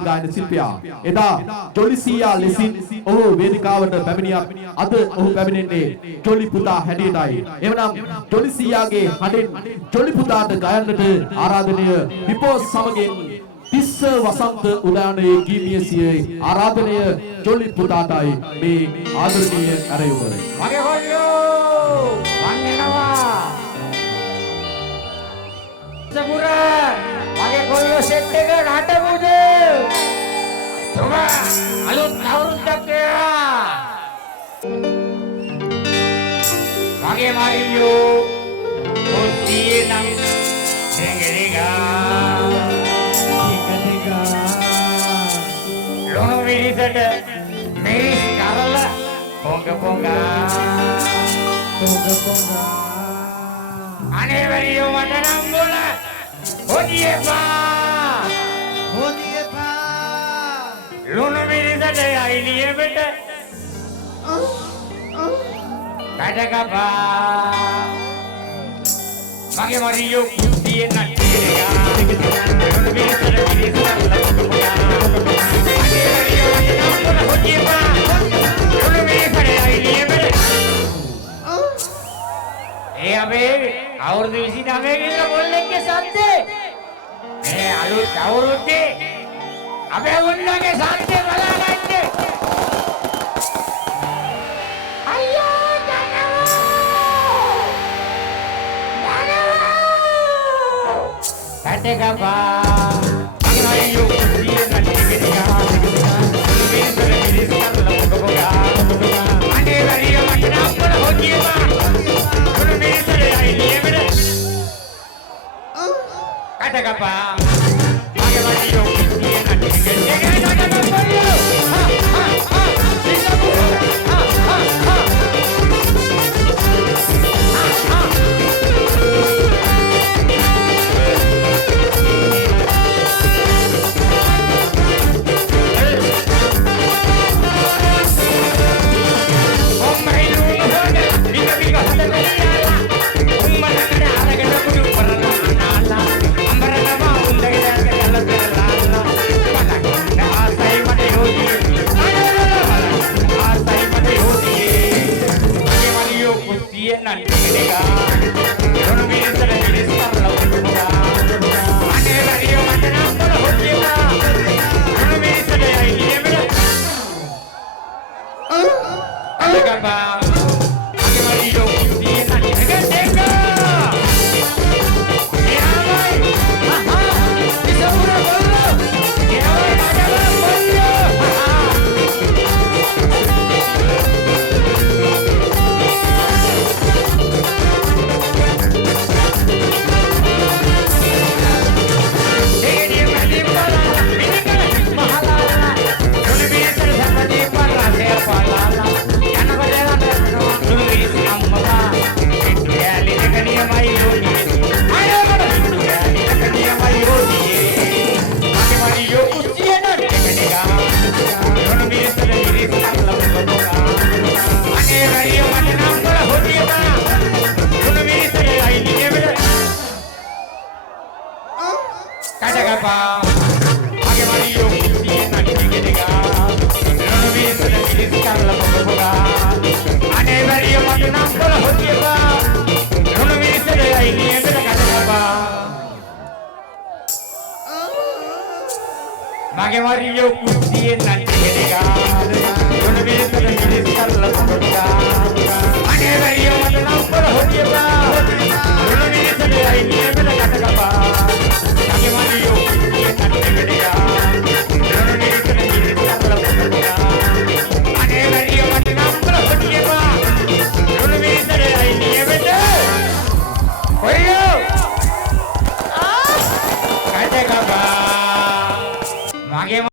ගායන ශිල්පියා එදා ජොලිසියා ලෙසින් ඔහු වේදිකාවට පැමිණියත් අද ඔහු පැමිණෙන්නේ ජොලි පුතා හැටියටයි. එවනම් ජොලිසියාගේ හඬෙන් ජොලි පුතාට ගයන්නට ආරාධනය විපෝ සමගින් තිස්ස වසන්ත උදානයේ ගීමියසියේ ආරාධනය ජොලි පුතාටයි මේ ආදරණීය ඇරයුම. මගේ හොයෝ වන්නනවා. සමුර මගේ කොල්ලෝ සෙට් එක නටමුද? තුම අලුත් අවුරුද්දක් මගේ මාරියෝ කොටියේ නම් දෙංගරිගා ලොණු විරිසට මිරිස් කරලා පොංග අනේ වරියෝ මට නම් බෝල හොදියපා ලුණු මිරිසට අයිලිය බෙට කඩකපා මගේ මරියෝ කුට්ටියේ නට්ටියගා ලුණු මිරිසට මිරිස් කරලා අනේ වරියෝ මට නම් බෝල හොදියපා ලුණු මිරිසට අයිලිය බෙට ඒ අපේ අවුරුදු 29 කිල්ල බොල්ලෙක්ගේ සද්දේ මේ අලුත් අවුරුද්දේ අපේ උන්නගේ සද්දේ බලාගන්න අයියෝ දනෝ කටකපා මගේ අයියෝ කුට්ටියේ නට්ටියගා මිරිසට මිරිස් කරලා පොගා අනේ වරියෝ මට නම් බොල හොදියපා කටකපා මගේ වඩියෝ කියේ නට්ටියගා